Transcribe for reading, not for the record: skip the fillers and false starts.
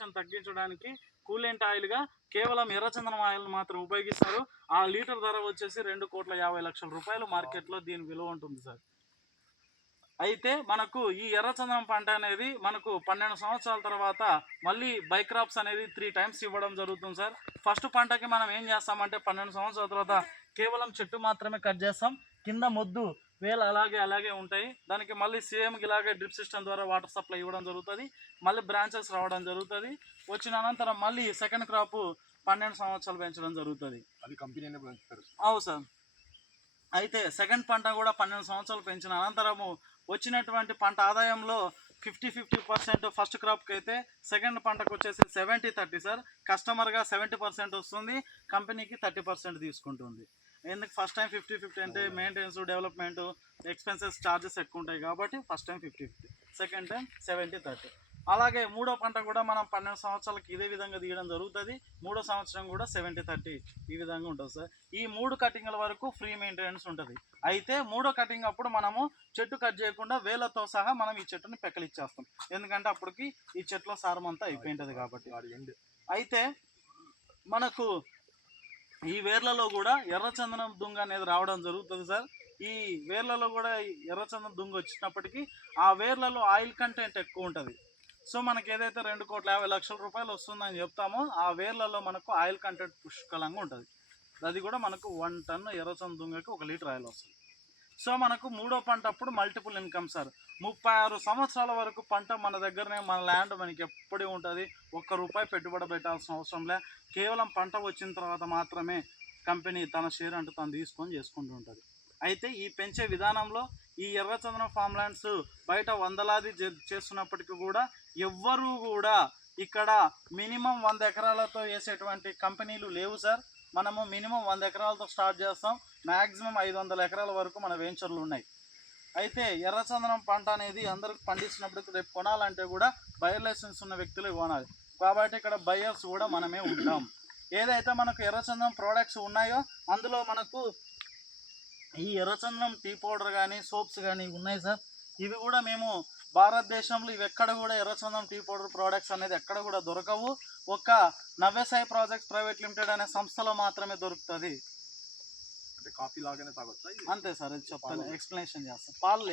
Cost తగ్గించడానికి coolant ఆయిల్గా కేవలం ఎర్రచందనం ఆయిల్ మాత్రం ఉపయోగిస్తారు. ఆ లీటర్ ధర వచ్చేసి 2,50,00,000 రూపాయలు మార్కెట్లో దీని విలువ ఉంటుంది సార్. అయితే మనకు ఈ ఎర్రచందనం పంట అనేది మనకు 12 సంవత్సరాల తర్వాత మళ్ళీ బైక్రాప్స్ అనేది 3 టైమ్స్ ఇవ్వడం జరుగుతుంది సార్. ఫస్ట్ పంటకి మనం ఏం చేస్తామంటే 12 సంవత్సరాల తర్వాత కేవలం చెట్టు మాత్రమే కట్ చేస్తాం, కింద మొద్దు వేలు అలాగే ఉంటాయి. దానికి మళ్ళీ సేమ్కి ఇలాగే డ్రిప్ సిస్టమ్ ద్వారా వాటర్ సప్లై ఇవ్వడం జరుగుతుంది. మళ్ళీ బ్రాంచెస్ రావడం జరుగుతుంది. వచ్చిన అనంతరం మళ్ళీ సెకండ్ క్రాప్ 12 సంవత్సరాలు పెంచడం జరుగుతుంది. అది కంపెనీనే పెంచుతారు. అవును సార్. అయితే సెకండ్ పంట కూడా 12 సంవత్సరాలు పెంచిన అనంతరము వచ్చినటువంటి పంట ఆదాయంలో 50% ఫస్ట్ క్రాప్కి అయితే, సెకండ్ పంటకు వచ్చేసి 70-30 సార్. కస్టమర్గా 70% వస్తుంది, కంపెనీకి 30% తీసుకుంటుంది. ఎందుకు ఫస్ట్ టైం 50-50 అంటే మెయింటెనెన్స్, డెవలప్మెంట్, ఎక్స్పెన్సెస్, ఛార్జెస్ ఎక్కువ ఉంటాయి కాబట్టి ఫస్ట్ టైం 50-50, సెకండ్ టైం 70-30. అలాగే మూడో పంట కూడా మనం 12 సంవత్సరాలకి ఇదే విధంగా తీయడం జరుగుతుంది. మూడో సంవత్సరం కూడా 70-30 ఈ విధంగా ఉంటుంది సార్. ఈ 3 కటింగ్ల వరకు ఫ్రీ మెయింటెనెన్స్ ఉంటుంది. అయితే మూడో కటింగ్ అప్పుడు మనము చెట్టు కట్ చేయకుండా వేలతో సహా మనం ఈ చెట్టుని పెక్కలిచ్చేస్తాం. ఎందుకంటే అప్పటికి ఈ చెట్ల సారం అంతా అయిపోయింటుంది కాబట్టి. అయితే మనకు ఈ వేర్లలో కూడా ఎర్రచందనం దుంగ అనేది రావడం జరుగుతుంది సార్. ఈ వేర్లలో కూడా ఎర్రచందనం దుంగ వచ్చినప్పటికీ ఆ వేర్లలో ఆయిల్ కంటెంట్ ఎక్కువ ఉంటుంది. సో మనకి ఏదైతే 2,50,00,000 రూపాయలు వస్తుందని చెప్తామో ఆ వేర్లలో మనకు ఆయిల్ కంటెంట్ పుష్కలంగా ఉంటుంది. అది కూడా మనకు 1 టన్ను ఎర్రచందనం దుంగకి 1 లీటర్ ఆయిల్ వస్తుంది. సో మనకు మూడో పంట అప్పుడు మల్టిపుల్ ఇన్కమ్ సార్. 36 సంవత్సరాల వరకు పంట మన దగ్గరనే, మన ల్యాండ్ మనకి ఎప్పుడూ ఉంటుంది. ₹1 పెట్టుబడి పెట్టాల్సిన అవసరం లే. కేవలం పంట వచ్చిన తర్వాత మాత్రమే కంపెనీ తన షేర్ అంటూ తను తీసుకొని చేసుకుంటూ ఉంటుంది. అయితే ఈ పెంచే విధానంలో ఈ ఎర్రచందనం ఫామ్ ల్యాండ్స్ బయట వందలాది చేస్తున్నప్పటికీ కూడా ఎవ్వరూ కూడా ఇక్కడ మినిమం 100 ఎకరాలతో వేసేటువంటి కంపెనీలు లేవు సార్. మనము మినిమం 100 ఎకరాలతో స్టార్ట్ చేస్తాం, మ్యాక్సిమం 500 ఎకరాల వరకు మన వెంచర్లు ఉన్నాయి. అయితే ఎర్రచందనం పంట అనేది అందరికి పండిస్తున్నప్పుడు రేపు కొనాలంటే కూడా బయర్ లైసెన్స్ ఉన్న వ్యక్తులే కొనాలి. కాబట్టి ఇక్కడ బయర్స్ కూడా మనమే ఉంటాం. ఏదైతే మనకు ఎర్రచందనం ప్రోడక్ట్స్ ఉన్నాయో అందులో మనకు ఈ ఎర్రచందనం టీ పౌడర్ కానీ, సోప్స్ కానీ ఉన్నాయి సార్. ఇవి కూడా మేము భారతదేశంలో ఇవి ఎక్కడ కూడా ఎర్రచందనం టీ పౌడర్ ప్రోడక్ట్స్ అనేది ఎక్కడ కూడా దొరకవు. ఒక నవ్యసాయి ప్రాజెక్ట్స్ ప్రైవేట్ లిమిటెడ్ అనే సంస్థలో మాత్రమే దొరుకుతుంది. అంటే కాఫీ లాగానే తాగొచ్చా? అంతే సార్, ఇది చెప్తాను, ఎక్స్ప్లెనేషన్ చేస్తాను. పాలు